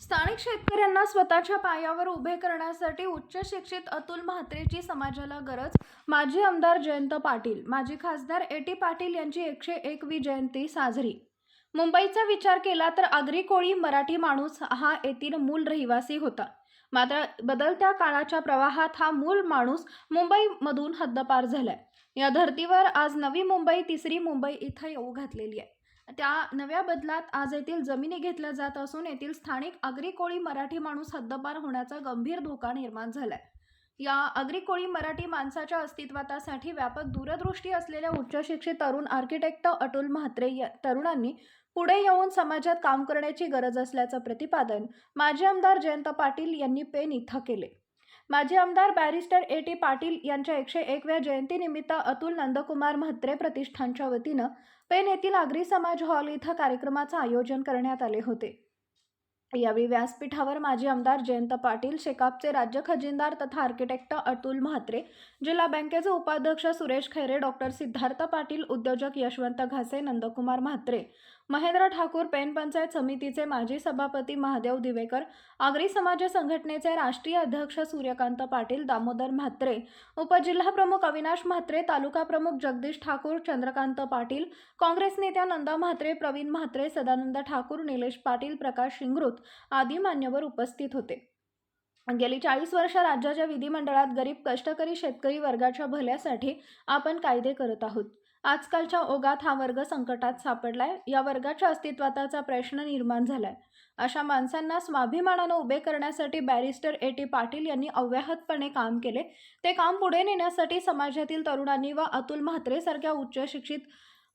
स्थानिक शेतकऱ्यांना स्वतःच्या पायावर उभे करण्यासाठी उच्च शिक्षित अतुल म्हात्रेची समाजाला गरज. माजी आमदार जयंत पाटील माजी खासदार ए टी पाटील यांची एकशे एकवी जयंती साजरी. मुंबईचा विचार केला तर आगरी कोळी मराठी माणूस हा येथील मूल रहिवासी होता. मात्र बदलत्या काळाच्या प्रवाहात हा मूल माणूस मुंबईमधून हद्दपार झालाय. या धर्तीवर आज नवी मुंबई तिसरी मुंबई इथं येऊ घातलेली आहे. त्या नव्या बदलात आज येथील जमिनी घेतल्या जात असून येथील स्थानिक अग्रिकोळी कोळी मराठी माणूस हद्दपार होण्याचा गंभीर धोका निर्माण झालाय. या अग्रिकोळी कोळी मराठी माणसाच्या अस्तित्वासाठी व्यापक दूरदृष्टी असलेल्या उच्चशिक्षित तरुण आर्किटेक्ट अतुल म्हात्रे या तरुणांनी पुढे येऊन समाजात काम करण्याची गरज असल्याचं प्रतिपादन माजी आमदार जयंत पाटील यांनी पेन इथं केले. माजी आमदार बॅरिस्टर ए. टी. पाटील यांच्या एकशे एकव्या जयंतीनिमित्त अतुल नंदकुमार म्हात्रे प्रतिष्ठानच्या वतीनं पेन येथील आगरी समाज हॉल इथं कार्यक्रमाचं आयोजन करण्यात आले होते. यावेळी व्यासपीठावर माजी आमदार जयंत पाटील शेकापचे राज्य खजिनदार तथा आर्किटेक्ट अतुल म्हात्रे जिल्हा बँकेचे उपाध्यक्ष सुरेश खैरे डॉक्टर सिद्धार्थ पाटील उद्योजक यशवंत घासे नंदकुमार म्हात्रे महेंद्र ठाकूर पेन पंचायत समितीचे माजी सभापती महादेव दिवेकर आगरी समाज संघटनेचे राष्ट्रीय अध्यक्ष सूर्यकांत पाटील दामोदर म्हात्रे उपजिल्हा प्रमुख अविनाश म्हात्रे तालुका प्रमुख जगदीश ठाकूर चंद्रकांत पाटील काँग्रेस नेत्या नंदा म्हात्रे प्रवीण म्हात्रे सदानंद ठाकूर निलेश पाटील प्रकाश शिंगरूत आदी मान्यवर उपस्थित होते. गेली चाळीस वर्ष राज्याच्या विधिमंडळात गरीब कष्टकरी शेतकरी वर्गाच्या भल्यासाठी आपण कायदे करत आहोत. आजकालच्या ओघात हा वर्ग संकटात सापडलाय. या वर्गाच्या अस्तित्वाचा प्रश्न निर्माण झालाय. अशा माणसांना स्वाभिमानानं उभे करण्यासाठी बॅरिस्टर ए. टी. पाटील यांनी अव्याहतपणे काम केले. ते काम पुढे नेण्यासाठी समाजातील तरुणांनी व अतुल म्हात्रेसारख्या उच्च शिक्षित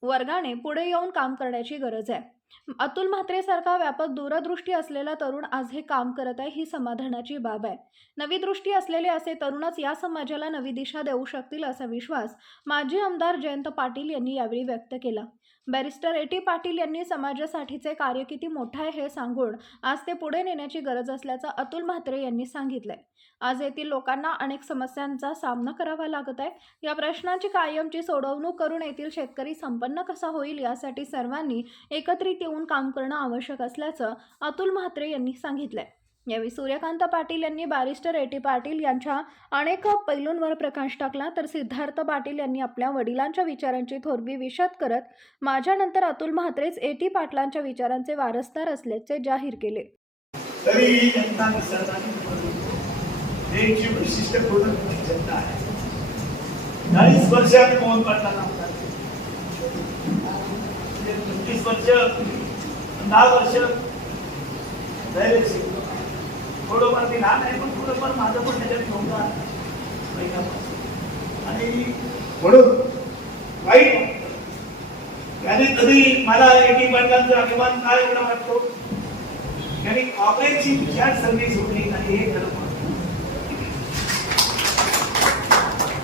वर्गाने पुढे येऊन काम करण्याची गरज आहे. अतुल म्हात्रेसारखा व्यापक दूरदृष्टी असलेला तरुण आज हे काम करत आहे ही समाधानाची बाब आहे. नवी दृष्टी असलेले असे तरुणच या समाजाला नवी दिशा देऊ शकतील असा विश्वास माजी आमदार जयंत पाटील यांनी यावेळी व्यक्त केला. Barrister A. टी. पाटील यांनी समाजासाठीचे कार्य किती मोठं आहे हे सांगून आज ते पुढे नेण्याची गरज असल्याचं अतुल म्हात्रे यांनी सांगितलंय. आज येथील लोकांना अनेक समस्यांचा सामना करावा लागत आहे. या प्रश्नांची कायमची सोडवणूक करून येथील शेतकरी संपन्न कसा होईल यासाठी सर्वांनी एकत्रित येऊन काम करणं आवश्यक असल्याचं अतुल म्हात्रे यांनी सांगितलंय. यावेळी सूर्यकांत पाटील यांनी बॅरिस्टर ए. टी. पाटील यांच्या अनेक पैलूंवर प्रकाश टाकला. तर सिद्धार्थ पाटील यांनी आपल्या वडिलांच्या विचारांची थोरवी विशद करत माझ्यानंतर अतुल म्हात्रेच ए. टी. पाटलांच्या विचारांचे वारसदार असल्याचे जाहीर केले. तरी जनता वैशिष्ट्यपूर्ण म्हणजे जनता आहे. चाळीस मोहन पाटलांना पंचवीस वर्ष दहा वर्ष. थोडंफार मी लहान आहे पण थोडंफार माझं पण त्याच्यात योगदान पहिल्यापासून. आणि म्हणून वाईट त्याने कधी मला एटी पाटलांचा अभिमान काय एवढा वाटतो? त्यांनी काँग्रेसची विचारसरणी सोडली नाही हे खरं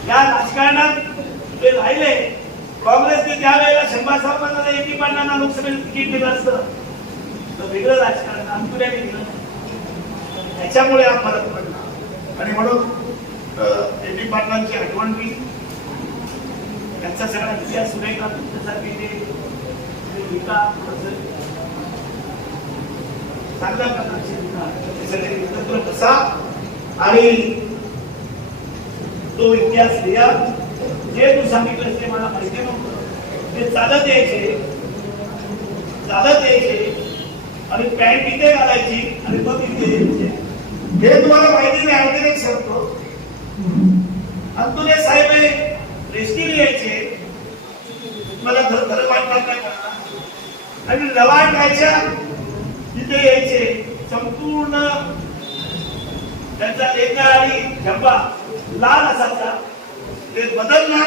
या राजकारणात ते राहिले काँग्रेसने त्यावेळेला शंभर साहेबांना एटी पाटलांना लोकसभेत तिकीट दिलं असतं. तर वेगळं राजकारण अंतुऱ्याने दिलं त्याच्यामुळे हा फरक पडला आणि म्हणून एटी पाटलांची आठवण मी त्यांचा सगळा इतिहास सुरेखा तुमच्यासाठी म्हणजे ते ते चांगल्या प्रकारची लिहिता. त्यासाठी एकत्र बसा आणि तो इतिहास लिहा. जे तू सांगितलं ते मला माहिती नव्हतं. ते चालत यायचे. चालत यायचे. आणि पॅन्ट इथे घालायची आणि मग इथे यायचे. हे तुम्हाला माहिती नाही आणखी सांगतो. अंतुले साहेब हे रेस्टिंग यायचे मला घर घर बांधतात करणार आणि लवाटाच्या तिथे यायचे. संपूर्ण त्यांचा लेखा आणि झंबा लाल असायचा. ते बदलला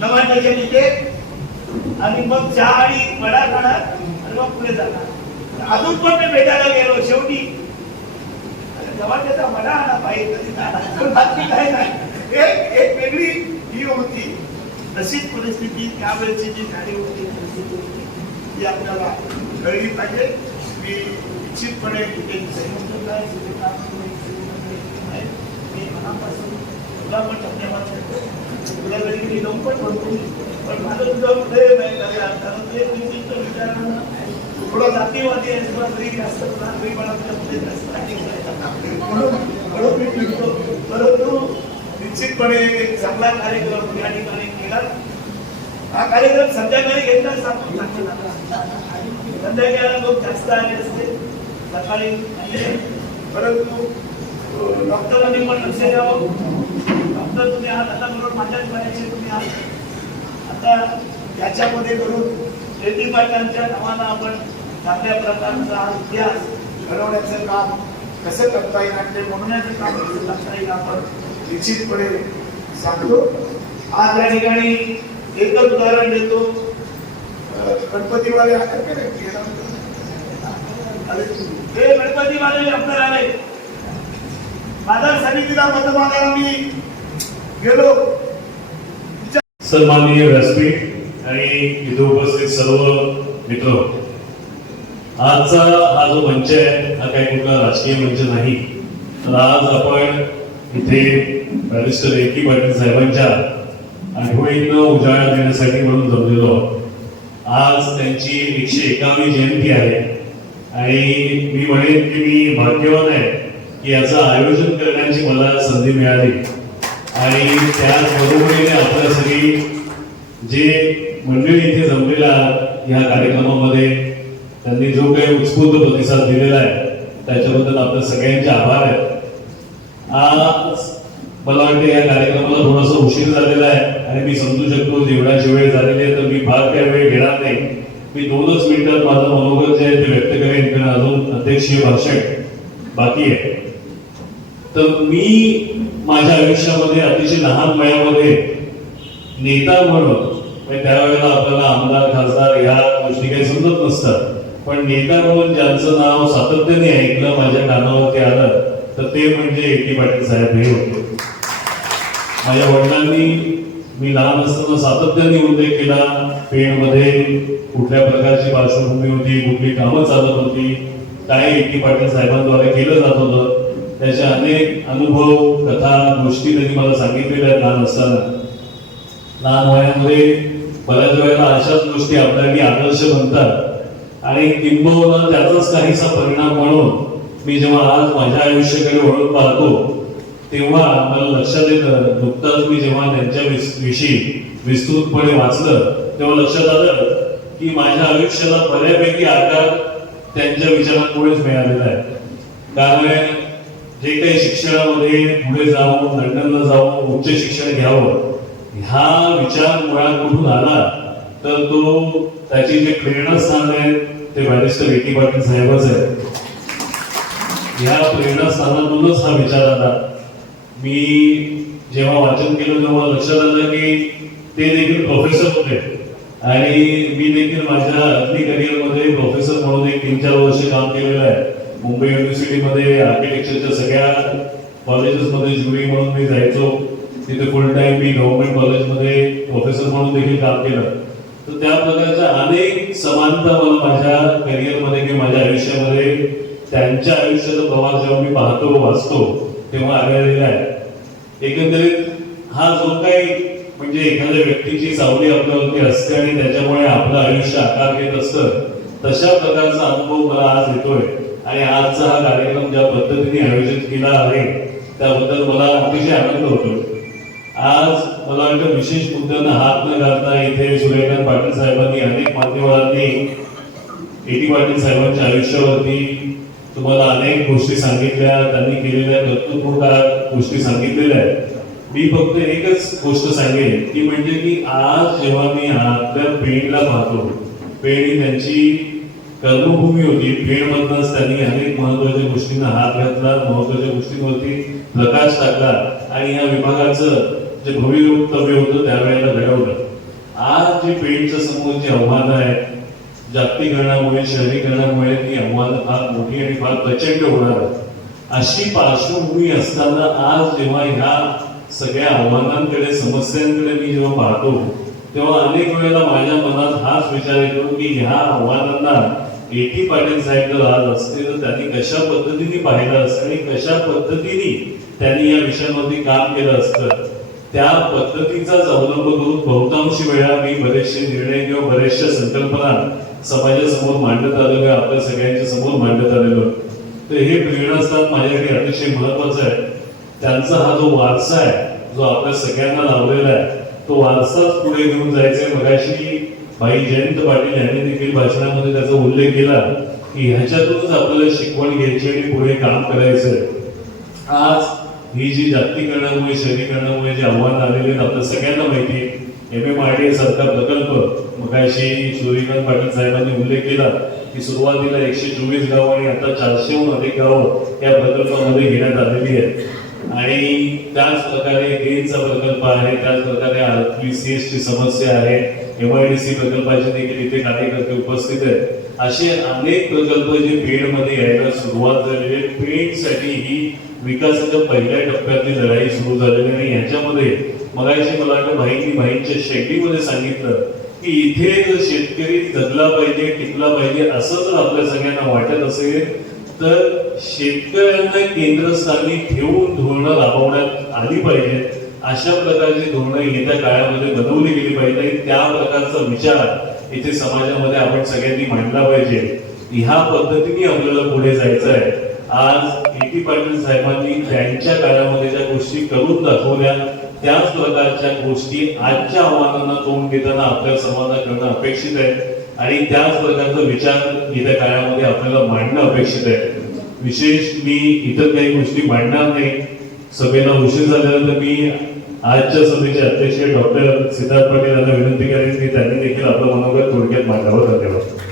लवाटाच्या तिथे आणि मग चहा आणि वडा खाणार आणि मग पुढे जाणार. अजून पण मी भेटायला गेलो शेवटी. लवाट्याचा मना आला पाहिजे कधी बाकी काही नाही. एक एक वेगळी ही होती. तशीच परिस्थिती त्यावेळेची जी झाली होती परिस्थिती होती ती आपल्याला कळली पाहिजे. मी निश्चितपणे इथे संयुक्त आहे, सुरेखा आहे. मी मनापासून तुला पण धन्यवाद देतो. तुला जरी मी लवकर म्हणतो पण माझं तुझं प्रेम आहे. कारण ते विशिष्ट विचारांना थोडं जातीवादी आहे थोडा तरी जास्त नागरिकपणामध्ये जास्त आहे. म्हणून म्हणून मी लिहितो. परंतु निश्चितपणे एक चांगला कार्यक्रम या ठिकाणी केला. हा कार्यक्रम संध्याकाळी घेतला संध्याकाळी लोक जास्त आले असते. सकाळी परंतु डॉक्टरांनी पण लक्ष द्यावं. डॉक्टर तुम्ही आहात आता बरोबर माझ्याच वयाचे तुम्ही आहात. आता याच्यामध्ये करून रेड्डी पाटलांच्या नावानं आपण चांगल्या प्रकारचा इतिहास घडवण्याचं काम कसं करता येईल आणि ते म्हणण्याचं काम कसं करता येईल आपण निश्चितपणे सांगतो. आज या ठिकाणी एकच उदाहरण देतो. गणपती गणपतीवाले आता काय रे? आले. हे गणपतीवाले आमदार आले. बाजार समितीला मत मागायला मी गेलो. सन्माननीय व्यासपीठ आणि इथे उपस्थित सर्व मित्र. आजचा हा जो मंच आहे हा काही कुठला राजकीय मंच नाही. तर आज आपण इथे बॅरिस्टर एकी पाटील साहेबांच्या आठवणींना उजाळा देण्यासाठी म्हणून जमलेलो आहोत. आज त्यांची एकशे एकावी जयंती आहे. आणि मी म्हणेन की मी भाग्यवान आहे की याचं आयोजन करण्याची मला संधी मिळाली. आणि त्याचबरोबरीने आपल्यासाठी आपल्या सगळी जे मंडळी इथे जमलेल्या या कार्यक्रमामध्ये त्यांनी जो काही उत्स्फूर्त प्रतिसाद दिलेला आहे त्याच्याबद्दल आपल्या सगळ्यांचे आभार आहेत. आज मला वाटते या कार्यक्रमाला थोडासा उशीर झालेला आहे आणि मी समजू शकतो जेवढ्याची वेळ झालेली आहे तर मी फार काही वेळ घेणार नाही. मी दोनच मिनिटात माझं मनोगत जे आहे ते व्यक्त करेन कारण अजून अध्यक्षीय भाषण बाकी आहे. तर मी माझ्या आयुष्यामध्ये अतिशय लहान वयामध्ये नेता म्हणून म्हणजे त्यावेळेला आपल्याला आमदार खासदार ह्या गोष्टी काही समजत नसतात. पण नेता म्हणून ज्यांचं नाव सातत्याने ऐकलं माझ्या कानावरती आलं तर ते म्हणजे एटी पाटील साहेब हे होते. माझ्या वडिलांनी मी लहान असताना सातत्याने उल्लेख केला पेणमध्ये कुठल्या प्रकारची पार्श्वभूमी होती कुठली कामं चालत होती काय एटी पाटील साहेबांद्वारे केलं जात होतं त्याचे अनेक अनुभव कथा गोष्टी त्यांनी मला सांगितलेल्या लहान असताना. लहान वयामध्ये बऱ्याच वेळेला अशाच गोष्टी आपल्याला आदर्श बनतात आणि किंबहुना त्याचाच काहीसा परिणाम म्हणून मी जेव्हा आज माझ्या आयुष्याकडे वळून पाहतो तेव्हा मला लक्षात येतं नुकताच मी जेव्हा त्यांच्या विषयी विस्तृतपणे वाचलं तेव्हा लक्षात आलं की माझ्या आयुष्याला बऱ्यापैकी आकार त्यांच्या विचारांमुळेच मिळालेला आहे. कारण जे काही शिक्षणामध्ये पुढे जाऊन लंडनला जाऊन उच्च शिक्षण घ्यावं हा विचार मुळात कुठून आला? तर तो त्याची जे प्रेरणास्थान आहे ते बॅरिस्टर टी. पाटील साहेबच आहे या प्रेरणास्थानातूनच हा विचार आला. मी जेव्हा वाचन केलं तेव्हा लक्षात आलं की ते देखील प्रोफेसर होते. आणि मी देखील माझ्या अग्नी करिअरमध्ये प्रोफेसर म्हणून एक तीन चार वर्ष काम केलेलं आहे. मुंबई युनिव्हर्सिटीमध्ये आर्किटेक्चरच्या सगळ्या कॉलेजेसमध्ये ज्युरी म्हणून मी जायचो. तिथे फुल टाइम मी गव्हर्नमेंट कॉलेजमध्ये प्रोफेसर म्हणून देखील काम केलं. तर त्या प्रकारच्या अनेक समानता मला माझ्या करिअरमध्ये किंवा माझ्या आयुष्यामध्ये त्यांच्या आयुष्याचा प्रवास जेव्हा मी पाहतो वाचतो तेव्हा आढळलेला आहे. एकंदरीत हा जो काही म्हणजे एखाद्या व्यक्तीची सावली आपल्यावरती असते आणि त्याच्यामुळे आपलं आयुष्य आकार घेत असतं तशा प्रकारचा अनुभव मला आज येतोय. आणि आजचा हा कार्यक्रम ज्या पद्धतीने आयोजित केला आहे त्याबद्दल मला अतिशय आनंद होतो आज मला वाटतं विशेष मुद्द्यांना हात न घालता इथे सूर्यकांत पाटील साहेबांनी अनेक मान्यवरांनी एटी पाटील साहेबांच्या आयुष्यावरती तुम्हाला अनेक गोष्टी सांगितल्या त्यांनी केलेल्या कर्तृत्वपूर्ण गोष्टी सांगितलेल्या आहेत. मी फक्त एकच गोष्ट सांगेन ती म्हणजे की आज जेव्हा मी आपल्या पेणला पाहतो पेण ही त्यांची कर्मभूमी होती. पेणमधनच त्यांनी अनेक महत्त्वाच्या गोष्टींना हात घातला महत्त्वाच्या गोष्टींवरती प्रकाश टाकला. आणि या विभागाचं जे भवितव्य होतं त्यावेळेला घडवलं. आज जे पेठच्या समोर जी आव्हानं आहेत जागतिकरणामुळे शहरीकरणामुळे ती आव्हानं फार मोठी आणि फार प्रचंड होणार आहेत. अशी पार्श्वभूमी असताना आज जेव्हा ह्या सगळ्या आव्हानांकडे समस्यांकडे मी जेव्हा पाहतो तेव्हा अनेक वेळेला माझ्या मनात हाच विचार येतो की ह्या आव्हानांना एटी पाटील साहेब जर आज असते तर त्यांनी कशा पद्धतीने पाहिलं असतं आणि कशा पद्धतीने त्यांनी या विषयांमध्ये काम केलं असतं? त्या पद्धतीचाच अवलंब करून बहुतांशी वेळा मी बरेचसे निर्णय किंवा बऱ्याचशा संकल्पना समाजासमोर मांडत आलेलो आपल्या सगळ्यांच्या समोर मांडत आलेलो तर हे प्रेरणास्थान माझ्यासाठी अतिशय महत्वाचं आहे. त्यांचा हा जो वारसा आहे जो आपल्या सगळ्यांना लावलेला आहे तो वारसाच पुढे घेऊन जायचा आहे मगाशी भाई जयंत पाटील यांनी देखील भाषणामध्ये त्याचा उल्लेख केला की ह्याच्यातूनच आपल्याला शिकवण घ्यायची आणि पुढे काम करायचं आज ही जी जागतिकरणामुळे शहरीकरणामुळे जे आव्हान आलेले आहेत आपल्या सगळ्यांना माहिती आहे. एम एम आर डी सारखा प्रकल्प मगाशी सूर्यकांत पाटील साहेबांनी उल्लेख केला की सुरुवातीला एकशे चोवीस गाव आणि आता चारशेहून अधिक गावं या प्रकल्पामध्ये घेण्यात आलेली आहेत. आणि त्याच प्रकारे ग्रीनचा प्रकल्प आहे त्याच प्रकारे आपली सीएस ची समस्या आहे एम आय डी सी प्रकल्पाचे देखील इथे कार्यकर्ते उपस्थित आहेत. असे अनेक प्रकल्प जे पेडमध्ये यायला सुरुवात झालेली आहे पेडसाठी ही विकासाच्या पहिल्या टप्प्यातली लढाई सुरू झालेली आणि याच्यामध्ये मगाशी मला वाटतं भाईंनी भाईंच्या शैलीमध्ये सांगितलं की इथे जर शेतकरी जगला पाहिजे टिकला पाहिजे असं जर आपल्या सगळ्यांना वाटत असेल तर शेतकऱ्यांना केंद्रस्थानी ठेवून धोरणं राबवण्यात आली पाहिजे. अशा प्रकारची धोरणं येत्या काळामध्ये बनवली गेली पाहिजे. आणि त्या प्रकारचा विचार इथे समाजामध्ये आपण सगळ्यांनी मांडला पाहिजे. ह्या पद्धतीने आपल्याला पुढे जायचं आहे. आज ए पाटील साहेबांनी त्यांच्या काळामध्ये ज्या गोष्टी करून दाखवल्या त्याच प्रकारच्या गोष्टी आजच्या आव्हानांना तोंड देताना आपल्या समाजात करणं अपेक्षित आहे. आणि त्याच प्रकारचा विचार येत्या काळामध्ये आपल्याला मांडणं अपेक्षित आहे. विशेष मी इतर काही गोष्टी मांडणार नाही. सभेला उशीर झाल्यानंतर मी आजच्या सभेचे अध्यक्ष डॉक्टर सिद्धार्थ पाटील यांना विनंती करेन की त्यांनी देखील आपलं मनोगत थोडक्यात मांडावं. धन्यवाद.